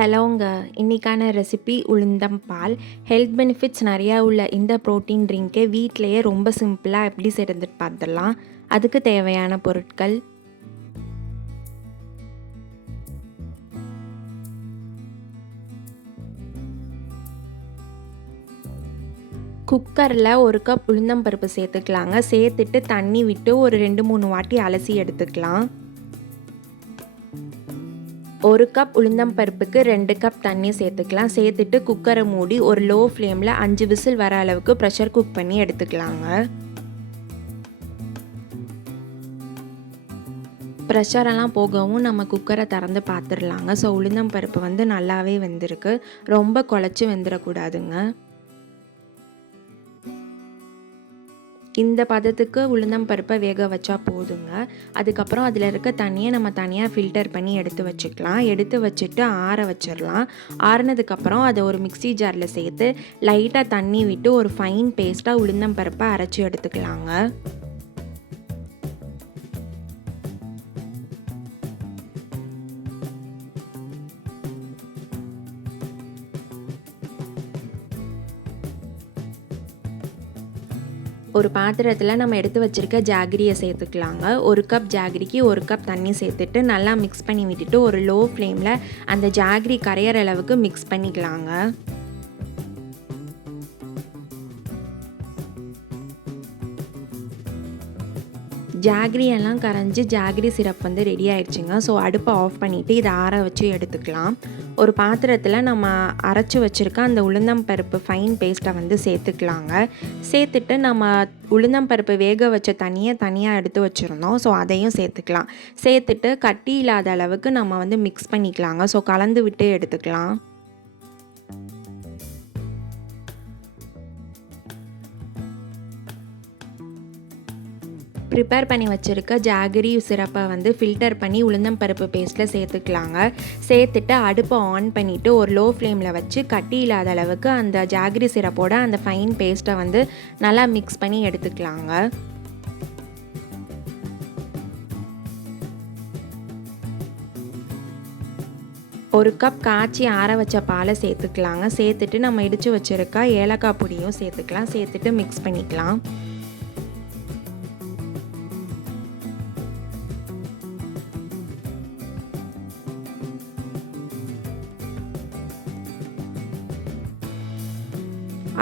ஹலோங்க, இன்றைக்கான ரெசிபி உளுந்தம் பால். Health benefits நிறையா உள்ள இந்த ப்ரோட்டீன் ட்ரிங்க்கை வீட்டிலையே ரொம்ப சிம்பிளாக எப்படி செய்கிறது பார்த்துடலாம். அதுக்கு தேவையான பொருட்கள்: குக்கரில் 1 கப் உளுந்தம்பருப்பு சேர்த்துக்கலாங்க. சேர்த்துட்டு தண்ணி விட்டு ஒரு 2-3 வாட்டி அலசி எடுத்துக்கலாம். 1 கப் உளுந்தம் பருப்புக்கு 2 கப் தண்ணி சேர்த்துக்கலாம். சேர்த்துட்டு குக்கரை மூடி ஒரு லோ ஃப்ளேமில் 5 விசில் வர அளவுக்கு ப்ரெஷர் குக் பண்ணி எடுத்துக்கலாங்க. ப்ரெஷரெல்லாம் போகவும் நம்ம குக்கரை திறந்து பார்த்துடலாங்க. ஸோ உளுந்தம் பருப்பு நல்லாவே வெந்திருக்கு. ரொம்ப குழச்சி வெந்துடக்கூடாதுங்க. இந்த பதத்துக்கு உளுந்தம் பருப்பை வேக வச்சா போதுங்க. அதுக்கப்புறம் அதில் இருக்க தண்ணியை நம்ம தனியாக ஃபில்டர் பண்ணி எடுத்து வச்சுக்கலாம். எடுத்து வச்சுட்டு ஆற வச்சிடலாம். ஆறினதுக்கப்புறம் அதை ஒரு மிக்ஸி ஜாரில் சேர்த்து லைட்டாக தண்ணி விட்டு ஒரு ஃபைன் பேஸ்ட்டாக உளுந்தம் பருப்பை அரைச்சி எடுத்துக்கலாங்க. ஒரு பாத்திரத்தில் நம்ம எடுத்து வச்சுருக்க ஜாகரியை சேர்த்துக்கலாங்க. 1 கப் ஜாகரிக்கு 1 கப் தண்ணி சேர்த்துட்டு நல்லா மிக்ஸ் பண்ணி விட்டுட்டு ஒரு லோ ஃப்ளேமில் அந்த ஜாகரி கரையிற அளவுக்கு மிக்ஸ் பண்ணிக்கலாங்க. ஜாகரி எல்லாம் கரைஞ்சி ஜாகரி சிரப் ரெடி ஆயிடுச்சுங்க. ஸோ அடுப்பை ஆஃப் பண்ணிவிட்டு இதை ஆற வச்சு எடுத்துக்கலாம். ஒரு பாத்திரத்தில் நம்ம அரைச்சி வச்சுருக்க அந்த உளுந்தம்பருப்பு ஃபைன் பேஸ்ட்டை சேர்த்துக்கலாங்க. சேர்த்துட்டு நம்ம உளுந்தம்பருப்பு வேக வச்ச தண்ணியை தனியாக எடுத்து வச்சுருந்தோம். ஸோ அதையும் சேர்த்துக்கலாம். சேர்த்துட்டு கட்டி இல்லாத அளவுக்கு நம்ம மிக்ஸ் பண்ணிக்கலாங்க. ஸோ கலந்து விட்டு எடுத்துக்கலாம். ப்ரிப்பேர் பண்ணி வச்சுருக்க ஜாகரி சிரப்பை ஃபில்டர் பண்ணி உளுந்தம்பருப்பு பேஸ்ட்டில் சேர்த்துக்கலாங்க. சேர்த்துட்டு அடுப்பை ஆன் பண்ணிவிட்டு ஒரு லோ ஃப்ளேமில் வச்சு கட்டி இல்லாத அளவுக்கு அந்த ஜாகரி சிரப்போட அந்த ஃபைன் பேஸ்ட்டை நல்லா மிக்ஸ் பண்ணி எடுத்துக்கலாங்க. ஒரு கப் காய்ச்சி ஆற வச்ச பாலை சேர்த்துக்கலாங்க. சேர்த்துட்டு நம்ம இடித்து வச்சுருக்க ஏலக்காய் பொடியும் சேர்த்துக்கலாம். சேர்த்துட்டு மிக்ஸ் பண்ணிக்கலாம்.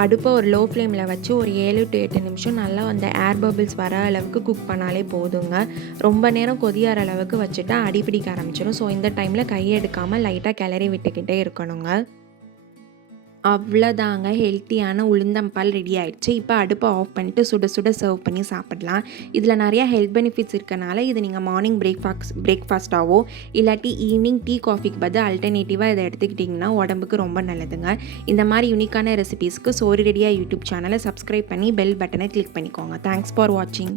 அடுப்பை ஒரு லோ ஃப்ளேமில் வச்சு ஒரு 7 to 8 நிமிஷம் நல்லா அந்த ஏர் பபிள்ஸ் வர அளவுக்கு குக் பண்ணாலே போதுங்க. ரொம்ப நேரம் கொதியார அளவுக்கு வச்சுட்டா அடிப்பிடிக்க ஆரம்பிச்சிடும். ஸோ இந்த டைமில் கையை எடுக்காமல் லைட்டாக கிளறி விட்டுக்கிட்டே இருக்கணுங்க. அவ்வளோதாங்க, ஹெல்த்தியான உளுந்தம்பால் ரெடி ஆகிடுச்சு. இப்போ அடுப்பை ஆஃப் பண்ணிவிட்டு சுட சுட சர்வ் பண்ணி சாப்பிடலாம். இதில் நிறையா ஹெல்த் பெனிஃபிட்ஸ் இருக்கனால இது நீங்கள் மார்னிங் பிரேக்ஃபாஸ்ட்டாவோ இல்லாட்டி ஈவினிங் டீ காஃபிக்கு பதில் அல்டர்னேட்டிவாக இதை எடுத்துக்கிட்டிங்கன்னா உடம்புக்கு ரொம்ப நல்லதுங்க. இந்த மாதிரி யூனிக்கான ரெசிபீஸ்க்கு சோறு ரெடியாக யூடியூப் சேனலை சப்ஸ்கிரைப் பண்ணி பெல் பட்டனை கிளிக் பண்ணிக்கோங்க. தேங்க்ஸ் ஃபார் வாட்சிங்.